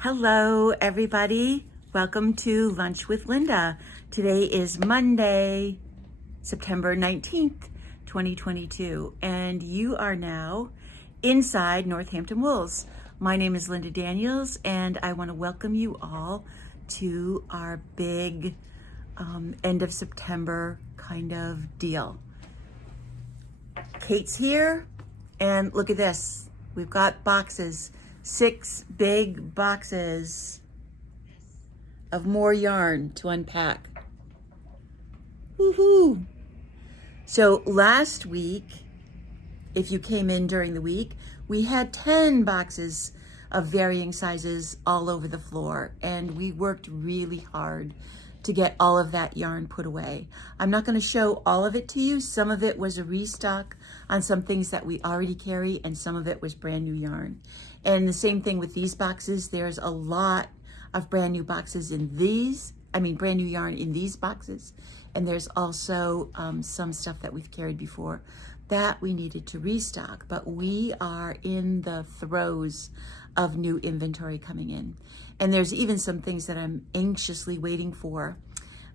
Hello, everybody. Welcome to Lunch with Linda. Today is Monday, September 19th, 2022, and you are now inside Northampton Wools. My name is Linda Daniels, and I want to welcome you all to our big end of September kind of deal. Kate's here, and look at this. We've got boxes. 6 big boxes of more yarn to unpack. Woohoo! So last week, if you came in during the week, we had 10 boxes of varying sizes all over the floor, and we worked really hard to get all of that yarn put away. I'm not going to show all of it to you. Some of it was a restock on some things that we already carry, and some of it was brand new yarn. And the same thing with these boxes. There's a lot of brand new boxes in these, brand new yarn in these boxes. And there's also some stuff that we've carried before that we needed to restock, but we are in the throes of new inventory coming in. And there's even some things that I'm anxiously waiting for.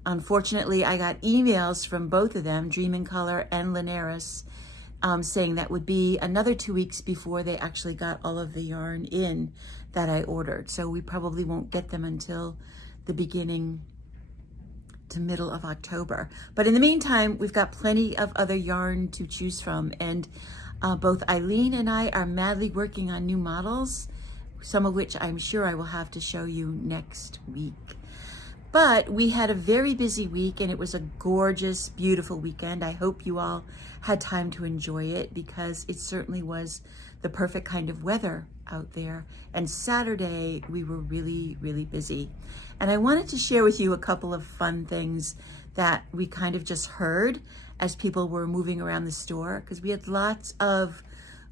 Unfortunately, I got emails from both of them, Dream in Color and Linares, saying that would be another 2 weeks before they actually got all of the yarn in that I ordered. So we probably won't get them until the beginning to middle of October. But in the meantime, we've got plenty of other yarn to choose from. And both Eileen and I are madly working on new models, some of which I'm sure I will have to show you next week. But we had a very busy week, and it was a gorgeous, beautiful weekend. I hope you all had time to enjoy it, because it certainly was the perfect kind of weather out there. And Saturday, we were really, really busy. And I wanted to share with you a couple of fun things that we kind of just heard as people were moving around the store, because we had lots of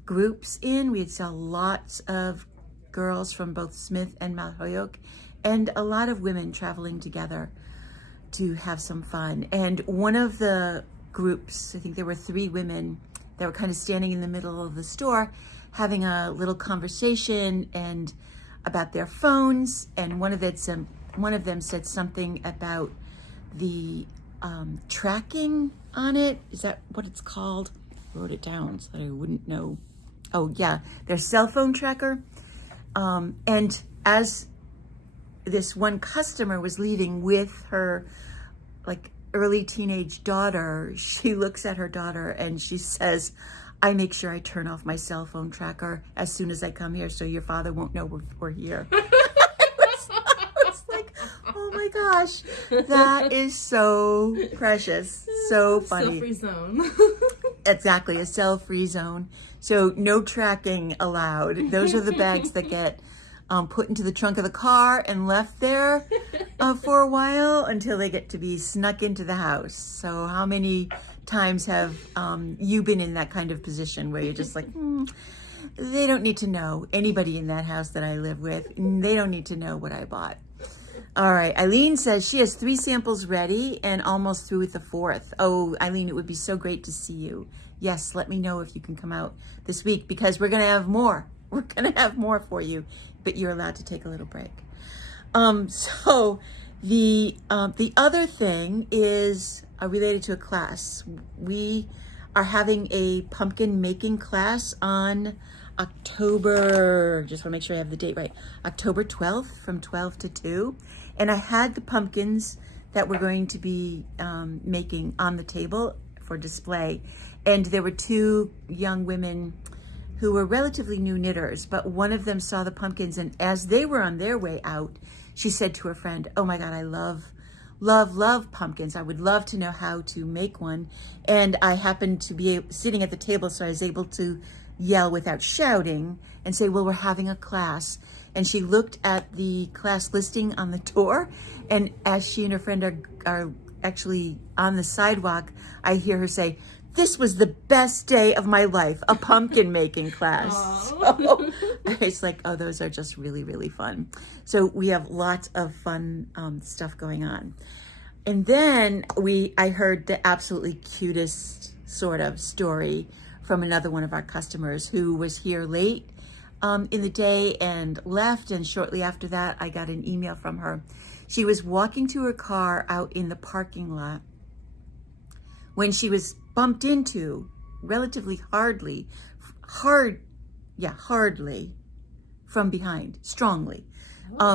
groups in. We had saw lots of girls from both Smith and Mount Holyoke, and a lot of women traveling together to have some fun. And one of the groups, I think there were 3 women that were kind of standing in the middle of the store having a little conversation and about their phones. And one of them said something about the tracking on it. Is that what it's called? I wrote it down so that I wouldn't know. Oh yeah, their cell phone tracker. And as this one customer was leaving with her early teenage daughter, she looks at her daughter and she says, "I make sure I turn off my cell phone tracker as soon as I come here so your father won't know we're here." I was like, oh my gosh, that is so precious, so funny. Cell-free zone. Exactly, a cell-free zone. So no tracking allowed. Those are the bags that get put into the trunk of the car and left there for a while until they get to be snuck into the house. So how many times have you been in that kind of position where you're just like, they don't need to know, anybody in that house that I live with, they don't need to know what I bought. All right, Eileen says she has 3 samples ready and almost through with the 4th. Oh, Eileen, it would be so great to see you. Yes, let me know if you can come out this week, because we're gonna have more. We're gonna have more for you, but you're allowed to take a little break. So the other thing is related to a class. We are having a pumpkin making class on October, just want to make sure I have the date right, October 12th from 12 to 2. And I had the pumpkins that we're going to be making on the table for display. And there were 2 young women who were relatively new knitters, but one of them saw the pumpkins, and as they were on their way out, she said to her friend, "Oh my God, I love pumpkins. I would love to know how to make one." And I happened to be sitting at the table, so I was able to yell without shouting and say, "Well, we're having a class." And she looked at the class listing on the door, and as she and her friend are actually on the sidewalk, I hear her say, "This was the best day of my life, a pumpkin making class." So it's like, oh, those are just really, really fun. So we have lots of fun stuff going on. And then I heard the absolutely cutest sort of story from another one of our customers who was here late in the day and left. And shortly after that, I got an email from her. She was walking to her car out in the parking lot when she was bumped into relatively hardly from behind, strongly.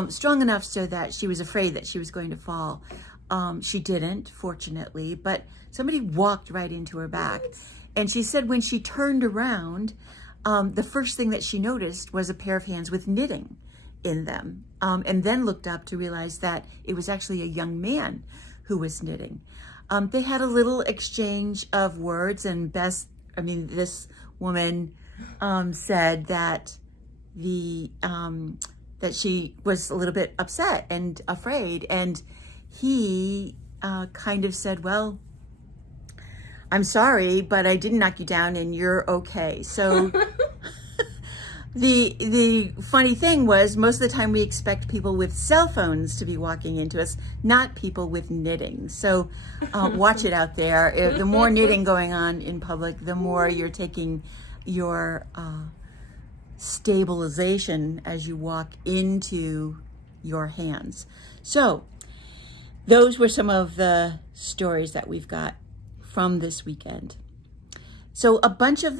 Strong enough so that she was afraid that she was going to fall. She didn't, fortunately, but somebody walked right into her back. And she said when she turned around, the first thing that she noticed was a pair of hands with knitting in them, and then looked up to realize that it was actually a young man who was knitting. They had a little exchange of words, and this woman said that that she was a little bit upset and afraid, and he kind of said, well, I'm sorry, but I didn't knock you down and you're okay. So the funny thing was, most of the time we expect people with cell phones to be walking into us, not people with knitting. So watch it out there. The more knitting going on in public, the more you're taking your stabilization as you walk into your hands. So those were some of the stories that we've got from this weekend. So a bunch of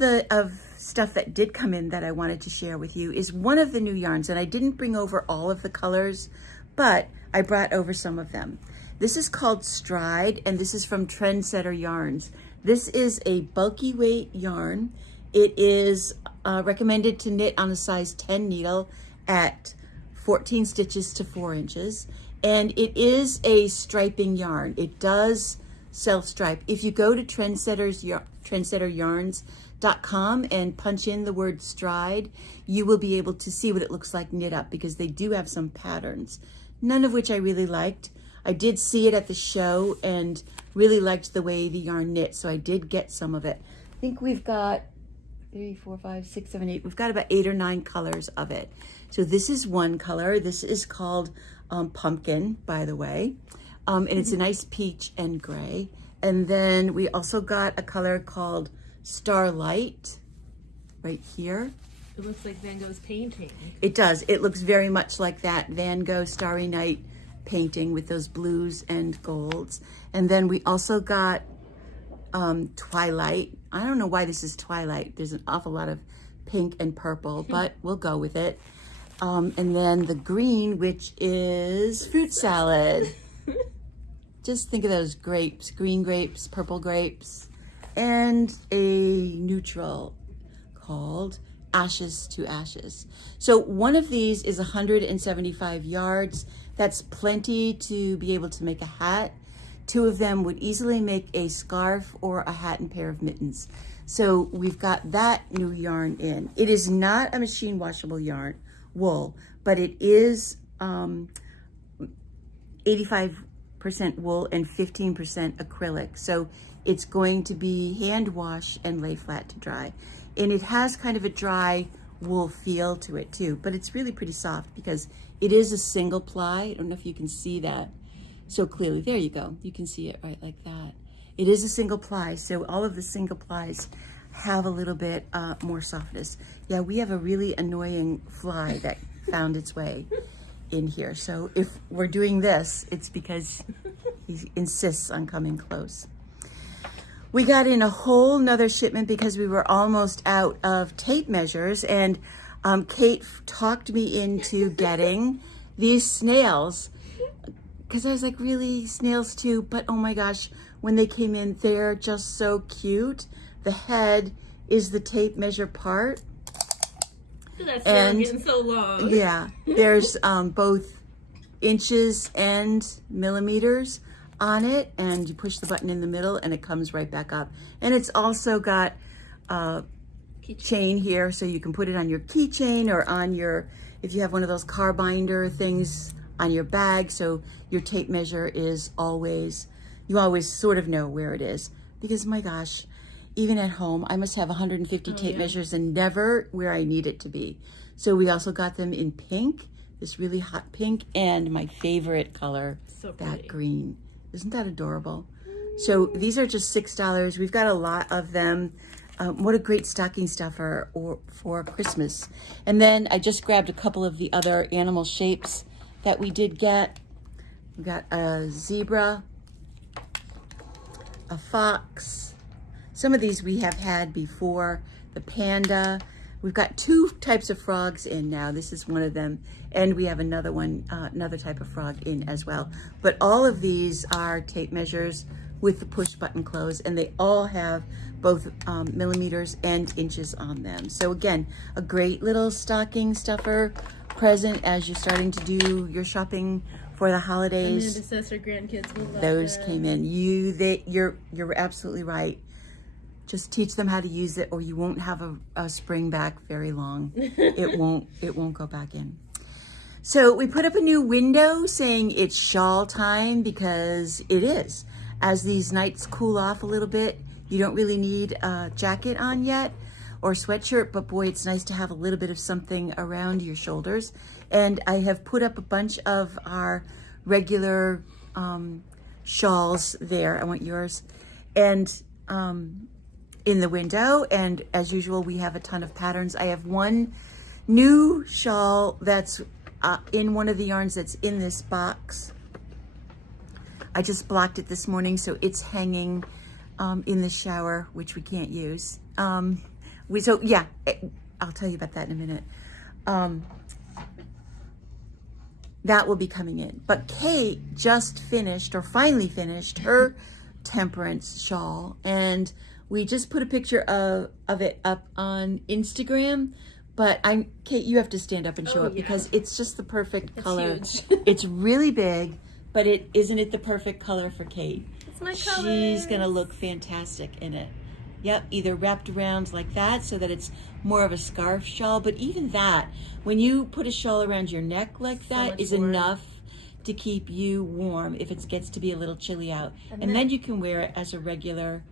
stuff that did come in that I wanted to share with you is one of the new yarns, and I didn't bring over all of the colors, but I brought over some of them. This is called Stride, and this is from Trendsetter Yarns. This is a bulky weight yarn. It is recommended to knit on a size 10 needle at 14 stitches to 4 inches. And it is a striping yarn. It does self-stripe. If you go to trendsetteryarns.com and punch in the word Stride, you will be able to see what it looks like knit up, because they do have some patterns, none of which I really liked. I did see it at the show and really liked the way the yarn knit, so I did get some of it. I think we've got 3, 4, 5, 6, 7, 8. We've got about 8 or 9 colors of it. So this is one color. This is called Pumpkin, by the way. And it's a nice peach and gray. And then we also got a color called Starlight right here. It looks like Van Gogh's painting. It does. It looks very much like that Van Gogh Starry Night painting with those blues and golds. And then we also got Twilight. I don't know why this is Twilight. There's an awful lot of pink and purple, but we'll go with it. And then the green, which is Fruit Salad. Just think of those grapes, green grapes, purple grapes, and a neutral called Ashes to Ashes. So one of these is 175 yards. That's plenty to be able to make a hat. 2 of them would easily make a scarf or a hat and pair of mittens. So we've got that new yarn in. It is not a machine washable yarn, wool, but it is 85% wool and 15% acrylic. So it's going to be hand wash and lay flat to dry. And it has kind of a dry wool feel to it too, but it's really pretty soft because it is a single ply. I don't know if you can see that so clearly. There you go. You can see it right like that. It is a single ply, so all of the single plies have a little bit more softness. Yeah, we have a really annoying fly that found its way in here. So if we're doing this, it's because he insists on coming close. We got in a whole nother shipment because we were almost out of tape measures, and Kate talked me into getting these snails, because I was like, really, snails too? But oh my gosh, when they came in, they're just so cute. The head is the tape measure part. That's getting so long. Yeah, there's both inches and millimeters on it, and you push the button in the middle and it comes right back up. And it's also got a chain here, so you can put it on your keychain or on your, if you have one of those car binder things, on your bag, so your tape measure is always, you always sort of know where it is. Because my gosh, even at home, I must have 150 tape measures and never where I need it to be. So we also got them in pink, this really hot pink, and my favorite color, that green. Isn't that adorable? So these are just $6. We've got a lot of them. what a great stocking stuffer or for Christmas. And then I just grabbed a couple of the other animal shapes that we did get. We got a zebra, a fox. Some of these we have had before. The panda. We've got 2 types of frogs in now. This is one of them. And we have another one, another type of frog in as well. But all of these are tape measures with the push button close, and they all have both millimeters and inches on them. So again, a great little stocking stuffer present as you're starting to do your shopping for the holidays. And the ancestor grandkids will love Those them. came in. You're absolutely right. Just teach them how to use it, or you won't have a spring back very long. It won't go back in. So we put up a new window saying it's shawl time, because it is. As these nights cool off a little bit, you don't really need a jacket on yet or sweatshirt, but boy, it's nice to have a little bit of something around your shoulders. And I have put up a bunch of our regular shawls there. I want yours. And in the window, and as usual, we have a ton of patterns. I have one new shawl that's in one of the yarns that's in this box. I just blocked it this morning, so it's hanging in the shower, which we can't use. I'll tell you about that in a minute. That will be coming in. But Kate just finished, or finally finished, her Temperance shawl, and we just put a picture of it up on Instagram. But Kate, you have to stand up and show it, because it's just the perfect color. Huge. It's really big, but isn't it the perfect color for Kate? It's my color. She's gonna look fantastic in it. Yep, either wrapped around like that so that it's more of a scarf shawl, but even that, when you put a shawl around your neck like that, is enough to keep you warm if it gets to be a little chilly out. And then you can wear it as a regular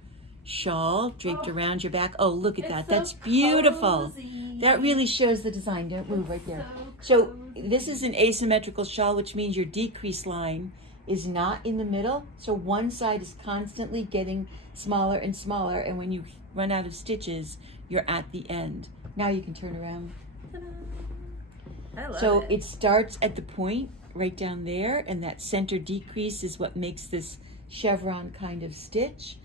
shawl draped around your back. Oh, look at that. That's beautiful. Cozy. That really shows the design. Don't move right there. So this is an asymmetrical shawl, which means your decrease line is not in the middle. So one side is constantly getting smaller and smaller, and when you run out of stitches, you're at the end. Now you can turn around. I love So it. it starts at the point right down there, and that center decrease is what makes this chevron kind of stitch.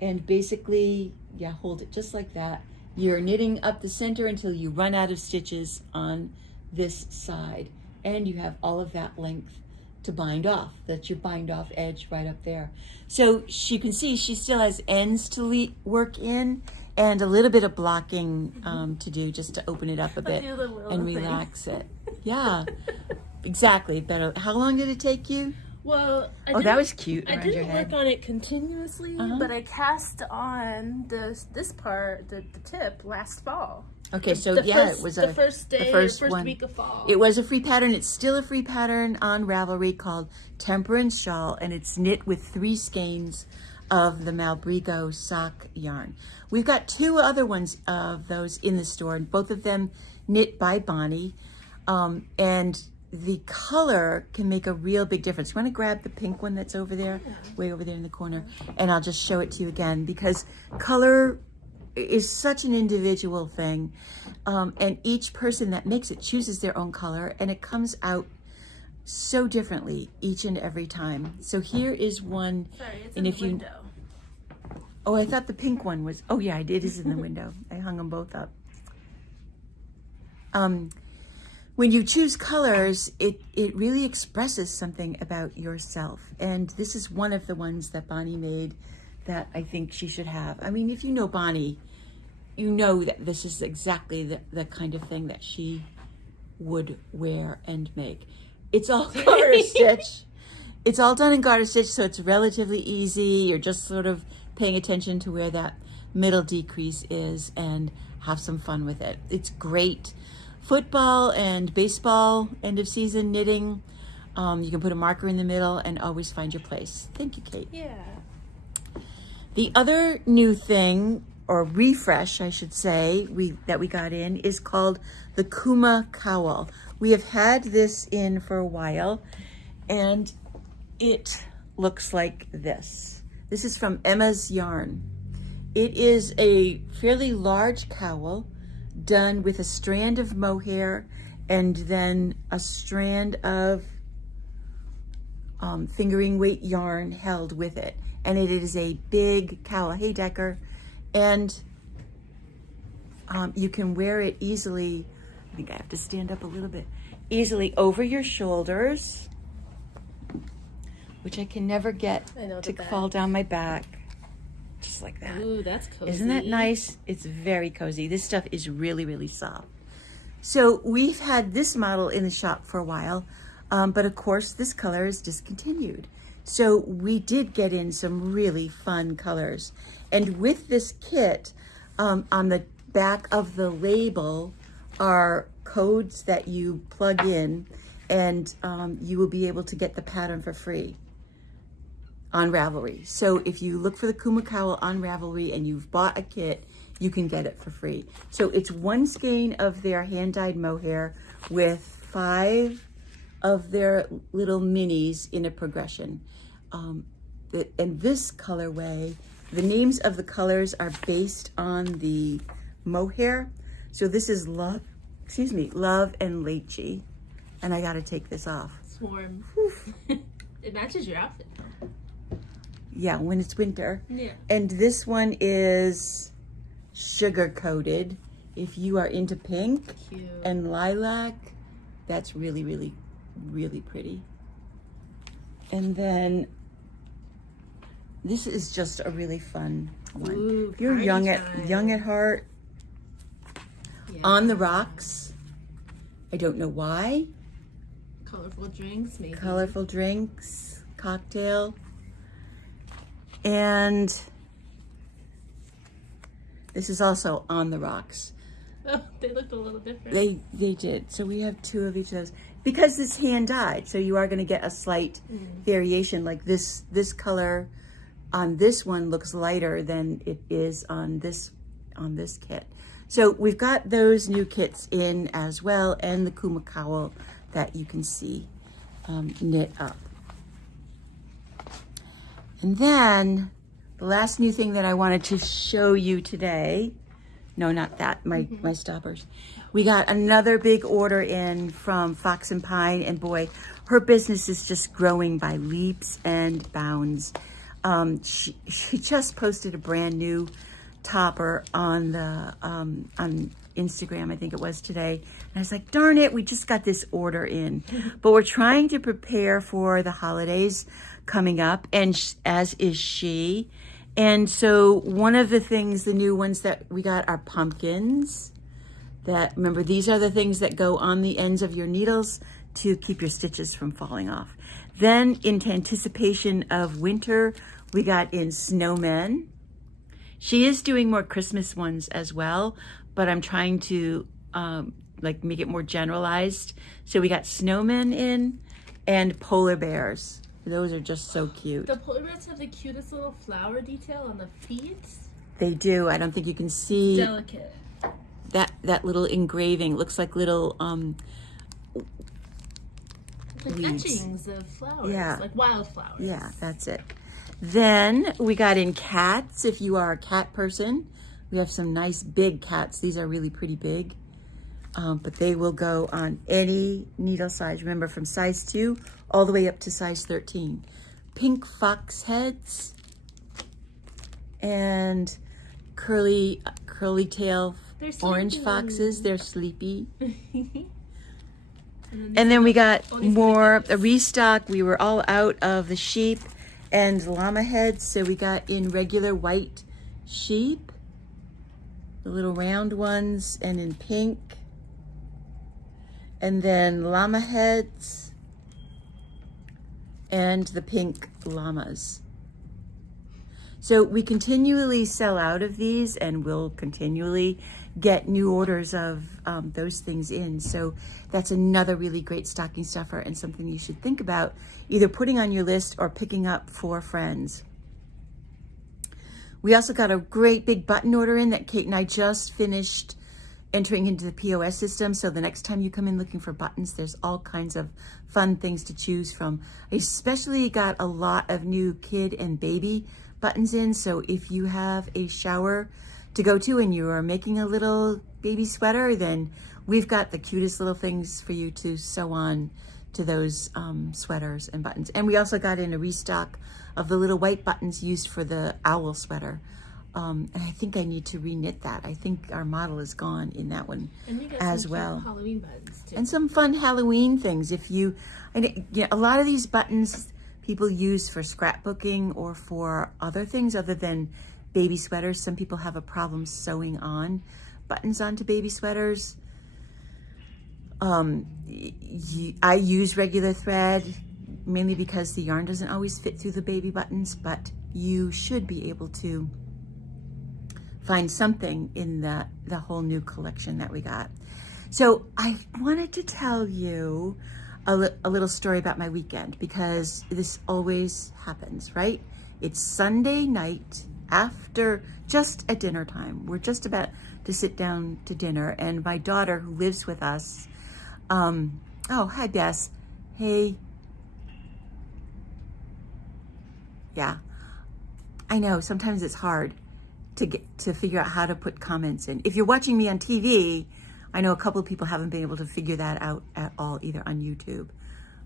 And basically, hold it just like that. You're knitting up the center until you run out of stitches on this side. And you have all of that length to bind off. That's your bind off edge right up there. So you can see she still has ends to work in, and a little bit of blocking to do, just to open it up a bit and relax it. Yeah, exactly. Better. How long did it take you? Well, that was cute. I Around your didn't head. work on it continuously, but I cast on this part, the tip, last fall. Okay, so First, it was the first day, the first or first one. week of fall. It was a free pattern. It's still a free pattern on Ravelry called Temperance Shawl, and it's knit with 3 skeins of the Malbrigo sock yarn. We've got 2 other ones of those in the store, and both of them knit by Bonnie, and the color can make a real big difference. You want to grab the pink one that's over there, way over there in the corner, and I'll just show it to you again, because color is such an individual thing, and each person that makes it chooses their own color, and it comes out so differently each and every time. So here is one. Sorry, it's and in if the window. Oh, I thought the pink one was. Oh yeah, it is in the window. I hung them both up. When you choose colors, it really expresses something about yourself. And this is one of the ones that Bonnie made that I think she should have. I mean, if you know Bonnie, you know that this is exactly the kind of thing that she would wear and make. It's all garter stitch. It's all done in garter stitch, so it's relatively easy. You're just sort of paying attention to where that middle decrease is and have some fun with it. It's great. Football and baseball end of season knitting. You can put a marker in the middle and always find your place. Thank you, Kate. Yeah. The other new thing, or refresh, I should say, that we got in is called the Kuma Cowl. We have had this in for a while, and it looks like this. This is from Emma's Yarn, It is a fairly large cowl done with a strand of mohair and then a strand of fingering weight yarn held with it. And it is a big cowl, hey Decker, and you can wear it easily. I think I have to stand up a little bit. Easily over your shoulders, which I can never get to fall down my back. Just like that. Ooh, that's cozy. Isn't that nice? It's very cozy. This stuff is really, really soft. So we've had this model in the shop for a while, but of course this color is discontinued. So we did get in some really fun colors. And with this kit, on the back of the label are codes that you plug in, and you will be able to get the pattern for free on Ravelry. So if you look for the Kuma Cowl on Ravelry and you've bought a kit, you can get it for free. So it's one skein of their hand-dyed mohair with 5 of their little minis in a progression. And this colorway, the names of the colors are based on the mohair. So this is Love and Lychee. And I gotta take this off. It's warm. It matches your outfit. Yeah, when it's winter. Yeah. And this one is sugar coated. If you are into pink and lilac, that's really, really, really pretty. And then this is just a really fun one. Ooh, if you're young at heart, yeah. On the Rocks. I don't know why. Colorful drinks, maybe. Colorful drinks, cocktail. And this is also On the Rocks. Oh, they looked a little different. They did. So we have 2 of each of those. Because it's hand dyed, so you are going to get a slight variation. Like this color on this one looks lighter than it is on this kit. So we've got those new kits in as well, and the Kuma Cowl that you can see knit up. And then the last new thing that I wanted to show you today, no, not that, my stoppers. We got another big order in from Fox and Pine, and boy, her business is just growing by leaps and bounds. She just posted a brand new topper on the on Instagram, I think it was today. And I was like, darn it, we just got this order in. But we're trying to prepare for the holidays coming up, and as is she. And so one of the things, the new ones that we got are pumpkins. That, remember, these are the things that go on the ends of your needles to keep your stitches from falling off. Then in anticipation of winter, we got in snowmen. She is doing more Christmas ones as well, but I'm trying to like make it more generalized. So we got snowmen in and polar bears. Those are just so cute. The polar bears have the cutest little flower detail on the feet. They do. I don't think you can see Delicate. that little engraving. It looks like little Like leaves. etchings of flowers. Yeah. Like wildflowers. Yeah, that's it. Then we got in cats. If you are a cat person, we have some nice big cats. These are really pretty big, but they will go on any needle size. Remember, from size 2 all the way up to size 13. Pink fox heads and curly tail orange foxes. They're sleepy. And then we got more, a restock. We were all out of the sheep and llama heads, so we got in regular white sheep, the little round ones, and in pink. And then llama heads and the pink llamas. So we continually sell out of these, and we'll continually get new orders of those things in. So that's another really great stocking stuffer and something you should think about either putting on your list or picking up for friends. We also got a great big button order in that Kate and I just finished entering into the POS system. So the next time you come in looking for buttons, there's all kinds of fun things to choose from. I especially got a lot of new kid and baby buttons in. So if you have a shower to go to and you are making a little baby sweater, then we've got the cutest little things for you to sew on to those sweaters and buttons. And we also got in a restock of the little white buttons used for the owl sweater. And I think I need to reknit that. I think our model is gone in that one And you got as some well. cute Halloween buttons too. And some fun Halloween things. A lot of these buttons people use for scrapbooking or for other things other than baby sweaters. Some people have a problem sewing on buttons onto baby sweaters. I use regular thread mainly because the yarn doesn't always fit through the baby buttons, but you should be able to find something in the whole new collection that we got. So I wanted to tell you a little story about my weekend, because this always happens, right? It's Sunday night after, just at dinner time. We're just about to sit down to dinner, and my daughter, who lives with us, oh, hi, Bess. Hey. Yeah, I know, sometimes it's hard to figure out how to put comments in. If you're watching me on TV, I know a couple of people haven't been able to figure that out at all, either on YouTube,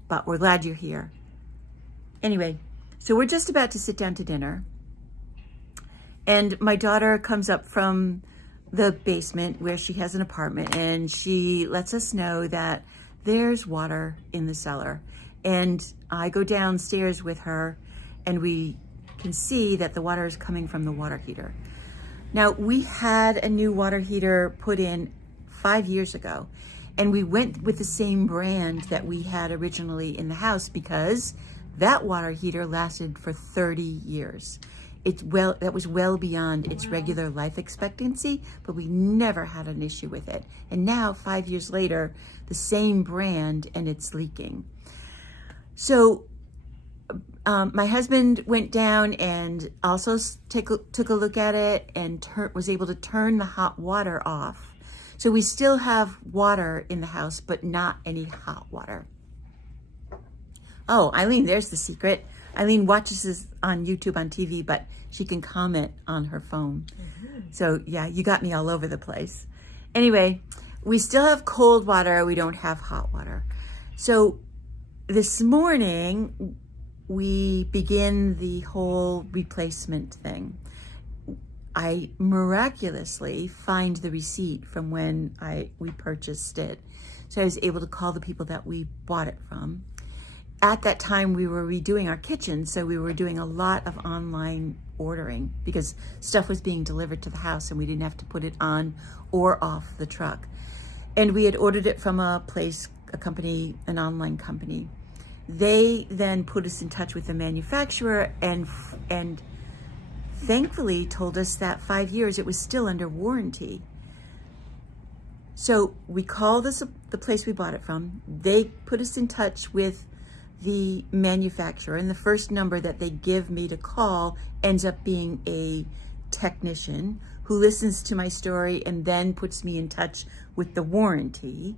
but we're glad you're here. Anyway, so we're just about to sit down to dinner, and my daughter comes up from the basement where she has an apartment, and she lets us know that there's water in the cellar. And I go downstairs with her, and we can see that the water is coming from the water heater. Now, we had a new water heater put in 5 years ago, and we went with the same brand that we had originally in the house because that water heater lasted for 30 years. That was well beyond its regular life expectancy, but we never had an issue with it. And now, 5 years later, the same brand, and it's leaking. So my husband went down and also took a look at it and was able to turn the hot water off. So we still have water in the house, but not any hot water. Oh, Eileen, there's the secret. Eileen watches this on YouTube, on TV, but she can comment on her phone. So yeah, you got me all over the place. Anyway, we still have cold water. We don't have hot water. So this morning, we begin the whole replacement thing. I miraculously find the receipt from when we purchased it. So I was able to call the people that we bought it from. At that time, we were redoing our kitchen, so we were doing a lot of online ordering because stuff was being delivered to the house and we didn't have to put it on or off the truck. And we had ordered it from a company, an online company. They then put us in touch with the manufacturer and thankfully told us that 5 years it was still under warranty. So we called the place we bought it from. They put us in touch with the manufacturer, and the first number that they give me to call ends up being a technician who listens to my story and then puts me in touch with the warranty,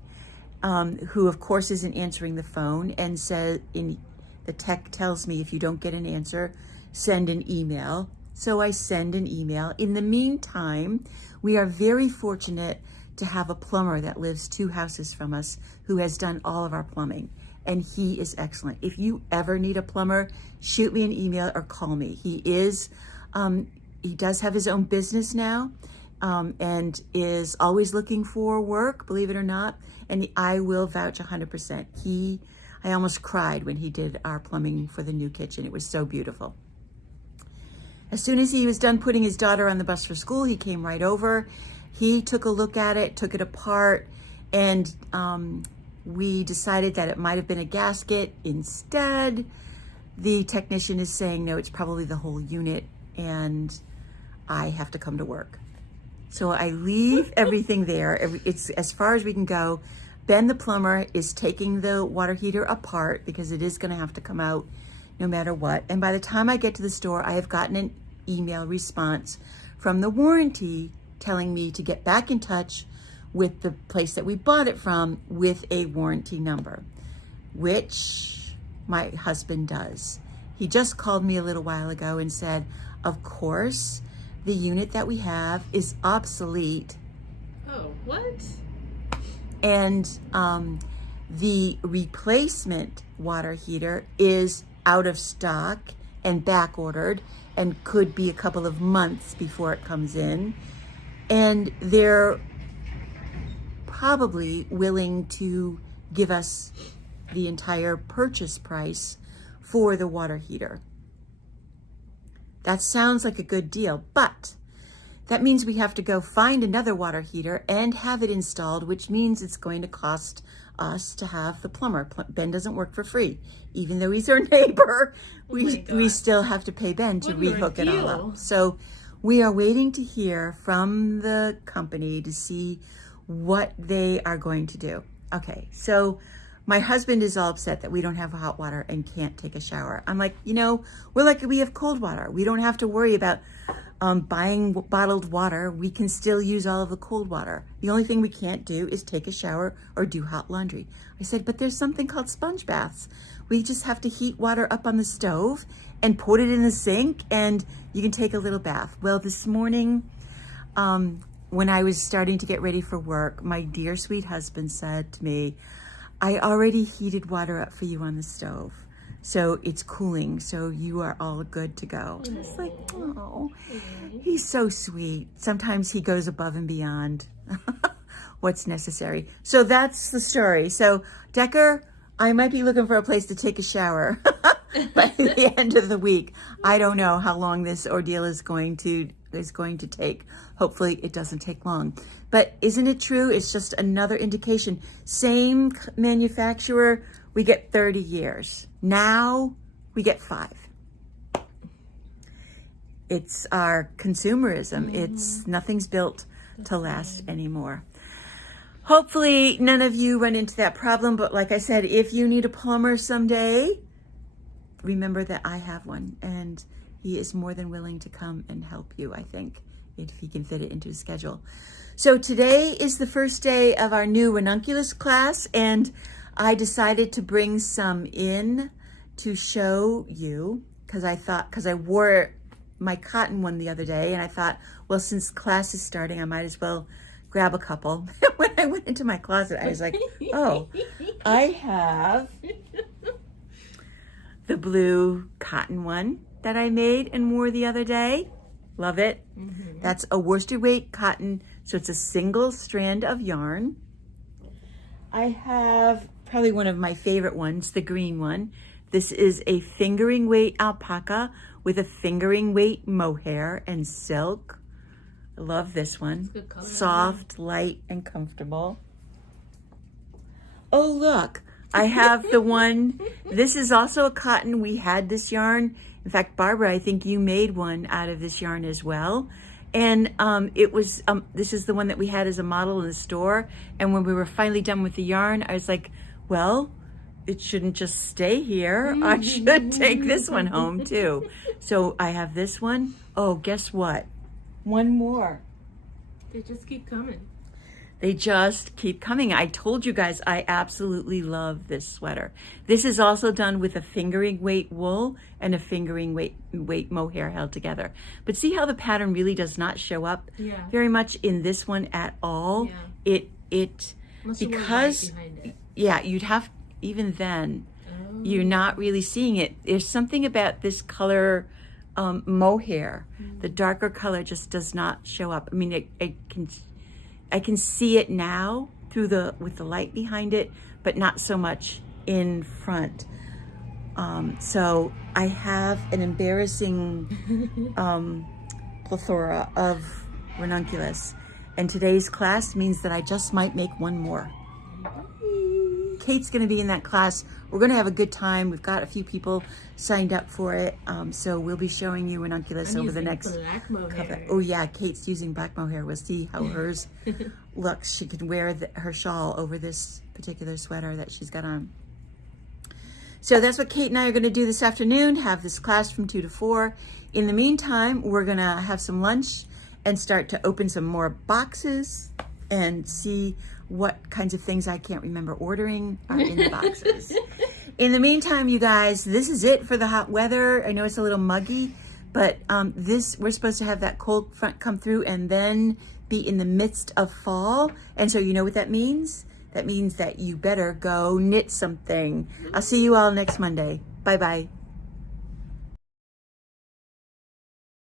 who of course isn't answering the phone, and the tech tells me if you don't get an answer, send an email. So I send an email. In the meantime, we are very fortunate to have a plumber that lives 2 houses from us who has done all of our plumbing. And he is excellent. If you ever need a plumber, shoot me an email or call me. He does have his own business now, and is always looking for work, believe it or not. And I will vouch 100%. I almost cried when he did our plumbing for the new kitchen. It was so beautiful. As soon as he was done putting his daughter on the bus for school, he came right over. He took a look at it, took it apart, and we decided that it might have been a gasket. Instead, the technician is saying, no, it's probably the whole unit, and I have to come to work. So I leave everything there. It's as far as we can go. Ben, the plumber, is taking the water heater apart because it is going to have to come out no matter what. And by the time I get to the store, I have gotten an email response from the warranty telling me to get back in touch with the place that we bought it from with a warranty number, which my husband does. He just called me a little while ago and said, of course, the unit that we have is obsolete. Oh, what? And the replacement water heater is out of stock and back ordered and could be a couple of months before it comes in. And they're probably willing to give us the entire purchase price for the water heater. That sounds like a good deal, but that means we have to go find another water heater and have it installed, which means it's going to cost us to have the plumber. Ben doesn't work for free. Even though he's our neighbor, we still have to pay Ben to rehook it all up. So we are waiting to hear from the company to see what they are going to do. Okay, so my husband is all upset that we don't have hot water and can't take a shower. I'm like, we're like, we have cold water. We don't have to worry about buying bottled water. We can still use all of the cold water. The only thing we can't do is take a shower or do hot laundry. I said, but there's something called sponge baths. We just have to heat water up on the stove and put it in the sink and you can take a little bath. Well, this morning, when I was starting to get ready for work, my dear sweet husband said to me, I already heated water up for you on the stove. So it's cooling, so you are all good to go. And it's like, oh, he's so sweet. Sometimes he goes above and beyond what's necessary. So that's the story. So Decker, I might be looking for a place to take a shower by the end of the week. I don't know how long this ordeal is going to take. Hopefully it doesn't take long. But isn't it true? It's just another indication. Same manufacturer, we get 30 years. Now we get 5. It's our consumerism. It's nothing's built to last anymore. Hopefully none of you run into that problem. But like I said, if you need a plumber someday, remember that I have one and he is more than willing to come and help you, I think, if he can fit it into his schedule. So today is the first day of our new ranunculus class, and I decided to bring some in to show you because I wore my cotton one the other day and I thought, well, since class is starting, I might as well grab a couple. When I went into my closet, I was like, oh, I have the blue cotton one that I made and wore the other day. Love it. Mm-hmm. That's a worsted weight cotton, so it's a single strand of yarn. I have probably one of my favorite ones, the green one. This is a fingering weight alpaca with a fingering weight mohair and silk. I love this one. Good color. Soft, light, and comfortable. Oh, look, I have the one. This is also a cotton. We had this yarn. In fact, Barbara, I think you made one out of this yarn as well. And it was, this is the one that we had as a model in the store. And when we were finally done with the yarn, I was like, well, it shouldn't just stay here. I should take this one home too. So I have this one. Oh, guess what? One more. They just keep coming. They just keep coming. I told you guys I absolutely love this sweater. This is also done with a fingering weight wool and a fingering weight mohair held together. But see how the pattern really does not show up very much in this one at all. Yeah. It because you'd have, even then you're not really seeing it. There's something about this color mohair. The darker color just does not show up. I mean, I can see it now with the light behind it, but not so much in front. So I have an embarrassing plethora of ranunculus, and today's class means that I just might make one more. Kate's going to be in that class. We're going to have a good time. We've got a few people signed up for it. So we'll be showing you ranunculus over the next couple. Oh yeah, Kate's using black mohair. We'll see how hers looks. She can wear her shawl over this particular sweater that she's got on. So that's what Kate and I are going to do this afternoon, have this class from 2 to 4. In the meantime, we're going to have some lunch and start to open some more boxes and see what kinds of things I can't remember ordering are in the boxes. In the meantime, you guys, this is it for the hot weather. I know it's a little muggy, But we're supposed to have that cold front come through and then be in the midst of fall. And so you know what that means? That means that you better go knit something. I'll see you all next Monday. Bye-bye.